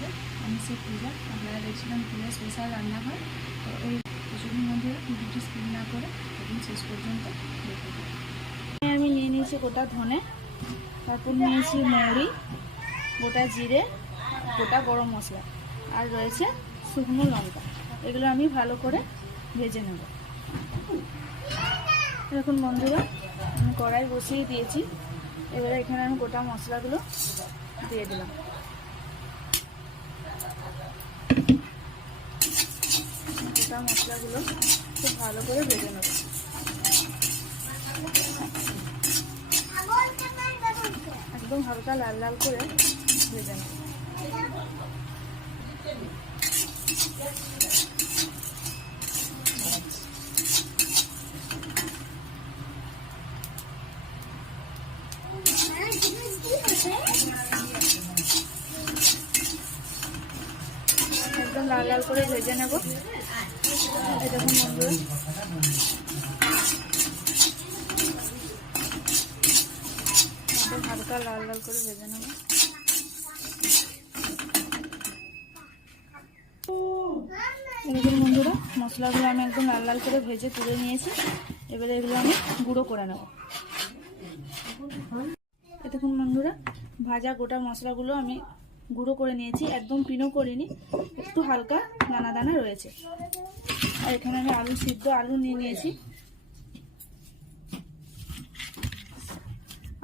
আপনাদের আমি সেই পূজা। আপনারা দেখছিলাম পূজা স্পেশাল রান্নাঘর। তো এই কিছুদিন মধ্যে ভিডিওটি স্কিপ না করে একদম শেষ পর্যন্ত দেখুন। আমি নিয়ে নিয়েছি গোটা ধনে, তারপর নিয়েছি মৌরি, গোটা জিরে, গোটা গরম মশলা, আর রয়েছে শুকনো লঙ্কা। এগুলো আমি ভালো করে ভেজে নেব। দেখুন বন্ধুরা, আমি কড়াই বসিয়ে দিয়েছি। এবারে এখানে আমি গোটা মশলাগুলো দিয়ে দিলাম। গোটা মশলাগুলো খুব ভালো করে ভেজে নেব। একদম হালকা লাল লাল করে ভেজে নেব। একদম লাল লাল করে ভেজে নেব। এই দেখুন বন্ধুরা, একদম হালকা লাল লাল করে ভেজে নেব। দেখুন বন্ধুরা, মশলাগুলো আমি একদম লাল লাল করে ভেজে তুলে নিয়েছি। এবারে এগুলো আমি গুঁড়ো করে নেব। দেখুন বন্ধুরা, ভাজা গোটা মশলাগুলো আমি গুঁড়ো করে নিয়েছি। একদম পিনো করিনি, একটু হালকা দানা দানা রয়েছে। আর এখানে আমি আলু সিদ্ধ আলু নিয়ে নিয়েছি।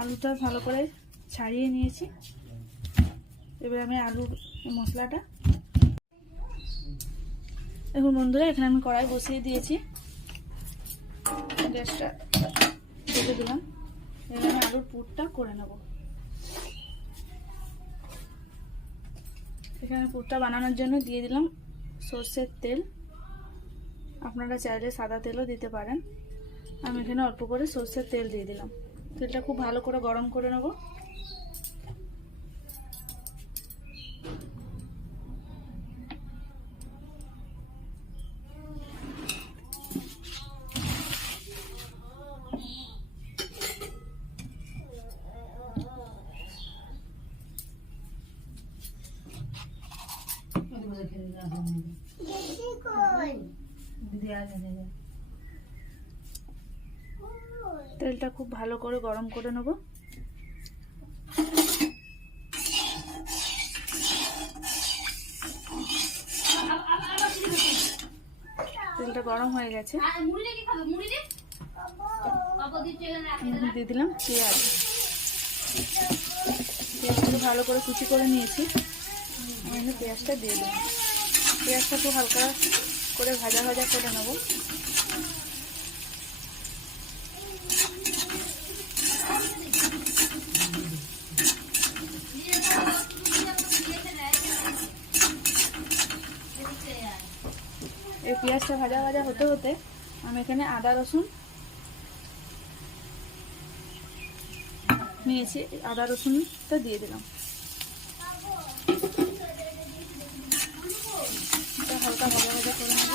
আলুটা ভালো করে ছাড়িয়ে নিয়েছি। এবার আমি আলুর মশলাটা, দেখুন বন্ধুরা, এখানে আমি কড়াই বসিয়ে দিয়েছি, গ্যাসটা ঢেকে দিলাম। এবার আমি আলুর পুরটা করে নেব। এখানে পুরটা বানানোর জন্য দিয়ে দিলাম সর্ষের তেল। আপনারা চাইলে সাদা তেলও দিতে পারেন। আমি এখানে অল্প করে সর্ষের তেল দিয়ে দিলাম। তেলটা খুব ভালো করে গরম করে নেব। তেলটা খুব ভালো করে গরম করে নেব। তেলটা গরম হয়ে গেছে। দিয়ে দিলাম পেঁয়াজ। পেঁয়াজটা ভালো করে কুচি করে নিয়েছি। আমি পেঁয়াজটা দিয়ে দিলাম। পেঁয়াজটা খুব হালকা করে ভাজা ভাজা করে নেব। এই পেঁয়াজটা ভাজা ভাজা হতে হতে আমি এখানে আদা রসুন নিয়েছি। আদা রসুনটা দিয়ে দিলাম। হালকা ভাজা ভাজা করে নেব।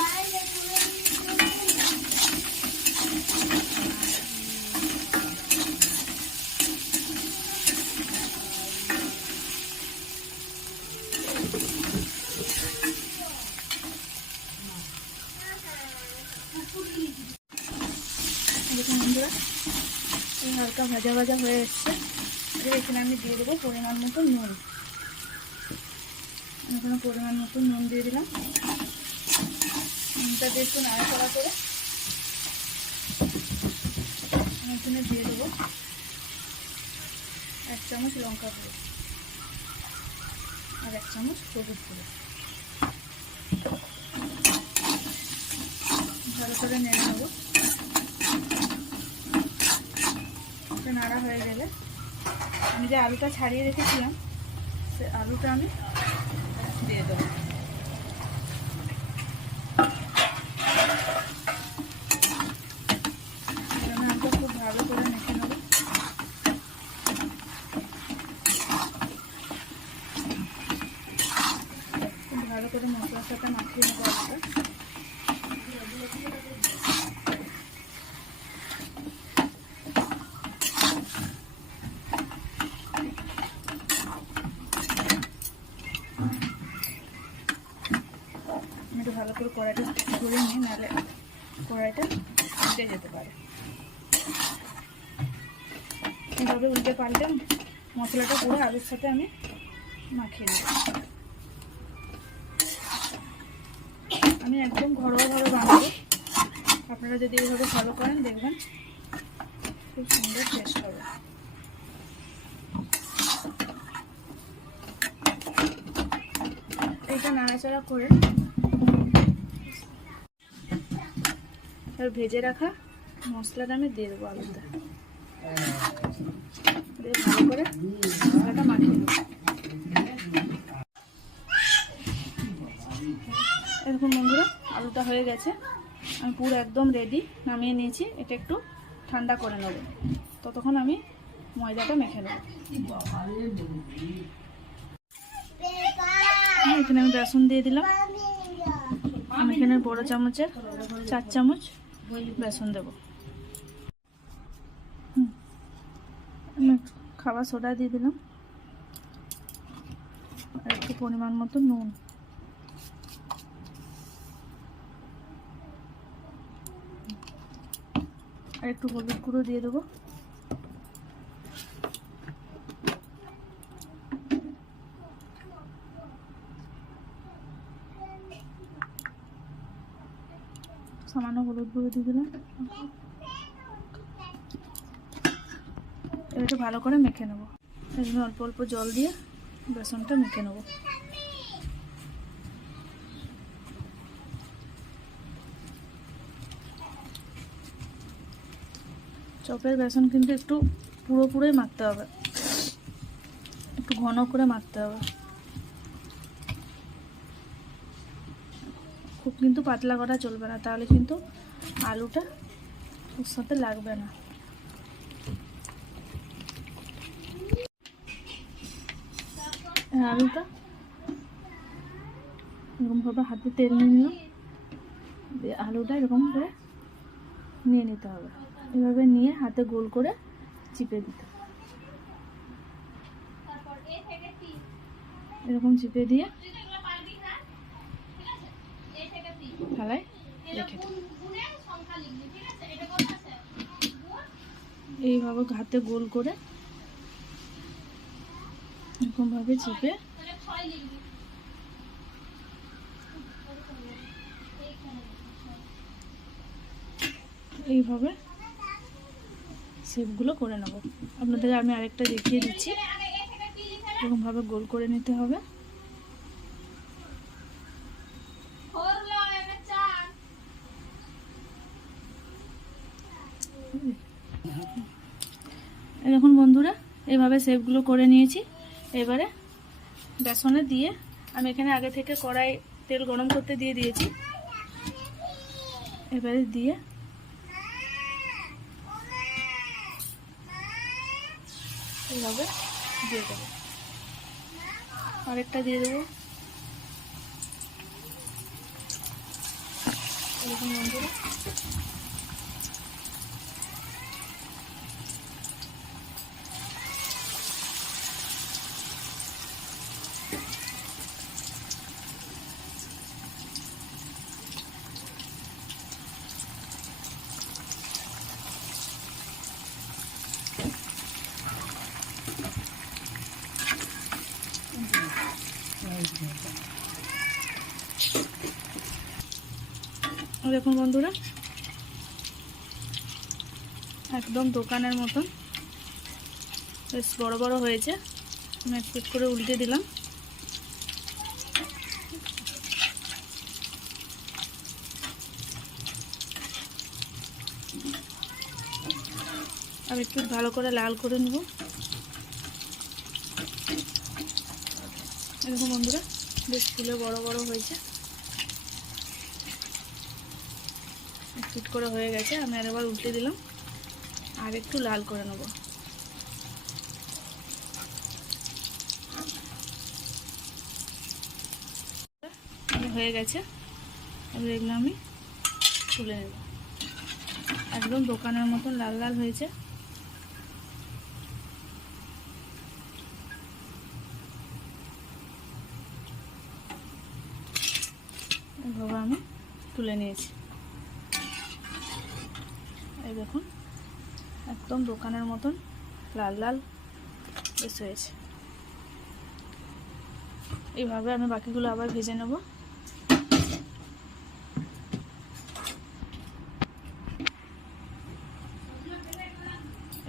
দেখুন বন্ধুরা, এই হালকা ভাজা ভাজা হয়ে এসছে। এখানে আমি দিয়ে দেবো পরিমাণ মতো নুন। এখানে পরিমাণ মতো নুন দিয়ে দিলাম। নুনটা দিয়ে একটু নাড়াচাড়া করে আমি এখানে দিয়ে দেবো 1 চামচ লঙ্কা গুঁড়ো আর 1 চামচ হলুদ গুঁড়ো। ভালো করে নেড়ে নেবো। নাড়া হয়ে গেলে আমি যে আলুটা ছাড়িয়ে রেখেছিলাম সে আলুটা আমি দিয়ে দেবো। আলুটা খুব ভালো করে মেখে নেব। খুব ভালো করে মশলার সাথে মাখিয়ে নেবো আলুটা। ভালো করে কড়াইটা ধরে নিই, নাহলে কড়াইটা উল্টে যেতে পারে। এভাবে উল্টে পাল্টে মশলাটা পুরো আলুর সাথে আমি মাখিয়ে নেব। আমি একদম ঘরোয়াভাবে বানাবো, আপনারা যদি এইভাবে ফলো করেন দেখবেন খুব সুন্দর টেস্ট হবে। এটা নাড়াচাড়া করে আর ভেজে রাখা মশলাটা আমি দিয়ে দেবো আলুতে, দিয়ে ভালো করে মশলাটা মাখিয়ে দেবো। এরকম বন্ধুরা আলুটা হয়ে গেছে, আমি পুরো একদম রেডি, নামিয়ে নিয়েছি। এটা একটু ঠান্ডা করে নেব, ততক্ষণ আমি ময়দাটা মেখে নেব। এখানে আমি বেসন দিয়ে দিলাম, আমি এখানে বড় চামচের 4 চামচ বেসন দেব। আমি খাবার সোডা দিয়ে দিলাম, আর একটু পরিমাণ মতো নুন। আর একটু হলুদ গুঁড়ো দিয়ে দেবো। সামান্য হলুদ গুঁড়ো দিয়ে দিলাম। একটু ভালো করে মেখে নেবো। এখানে অল্প অল্প জল দিয়ে বেসনটা মেখে নেবো। চপের বেসন কিন্তু একটু পুরোপুরি মাখতে হবে, একটু ঘন করে মাখতে হবে, খুব কিন্তু পাতলা করা চলবে না, তাহলে কিন্তু আলুটা ওর সাথে লাগবে না। আলুটা এরকমভাবে হাতে তেল নিয়ে নিলাম, দিয়ে আলুটা এরকম করে নিয়ে নিতে হবে। এভাবে নিয়ে হাতে গোল করে চিপে দিতে হবে। এরকম চিপে দিয়ে থালায় রেখে দেব। এইভাবে হাতে গোল করে এরকমভাবে চিপে এইভাবে শেপগুলো করে নেব। আপনাদের আমি আরেকটা দেখিয়ে দিচ্ছি, এরকমভাবে গোল করে নিতে হবে। দেখুন বন্ধুরা, এইভাবে শেপগুলো করে নিয়েছি। এবারে বেসনে দিয়ে, আমি এখানে আগে থেকে কড়াই তেল গরম করতে দিয়ে দিয়েছি, এবারে দিয়ে এইভাবে দিয়ে দেবো। আরেকটা দিয়ে দেবো। এরকম বন্ধুরা দেখুন বন্ধুরা একদম দোকানের মতন বেশ বড় বড় হয়েছে। আমি এক পিট করে উল্টে দিলাম। আর একটু ভালো করে লাল করে নেব। এরকম বন্ধুরা বেশ ফুলে বড় বড় হয়েছে, এক পিট করে হয়ে গেছে। আমি আরেকবার উল্টে দিলাম, আর একটু লাল করে নেব। হয়ে গেছে, এবার এগুলো আমি তুলে নেব। একদম দোকানের মতন লাল লাল হয়েছে। এইভাবে আমি তুলে নিয়েছি। এই দেখুন একদম দোকানের মতন লাল লাল বেশ হয়েছে। এইভাবে আমি বাকিগুলো আবার ভেজে নেব।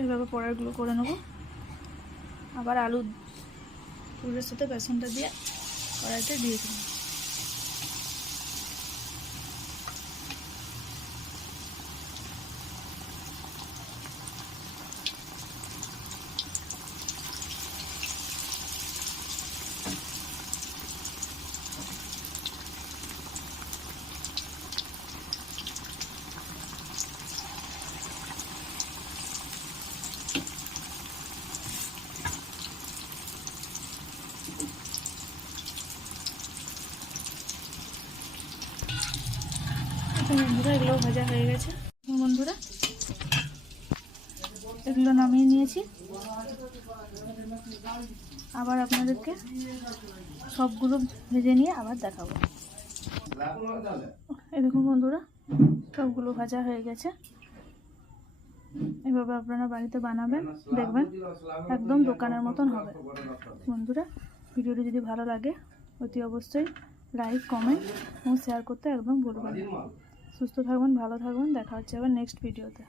এইভাবে পরেরগুলো করে নেব। আবার আলু পুরের সাথে বেসনটা দিয়ে কড়াইতে দিয়ে দিলাম। বন্ধুরা এগুলো ভাজা হয়ে গেছে। বন্ধুরা এগুলো নামিয়ে নিয়েছি। আবার আপনাদেরকে সবগুলো ভেজে নিয়ে আবার দেখাবো। এরকম বন্ধুরা সবগুলো ভাজা হয়ে গেছে। এভাবে আপনারা বাড়িতে বানাবেন, দেখবেন একদম দোকানের মতন হবে। বন্ধুরা ভিডিওটি যদি ভালো লাগে অতি অবশ্যই লাইক, কমেন্ট এবং শেয়ার করতে একদম ভুলবেন না। সুস্থ থাকবেন, ভালো থাকবেন। দেখা হচ্ছে আবার নেক্সট ভিডিওতে।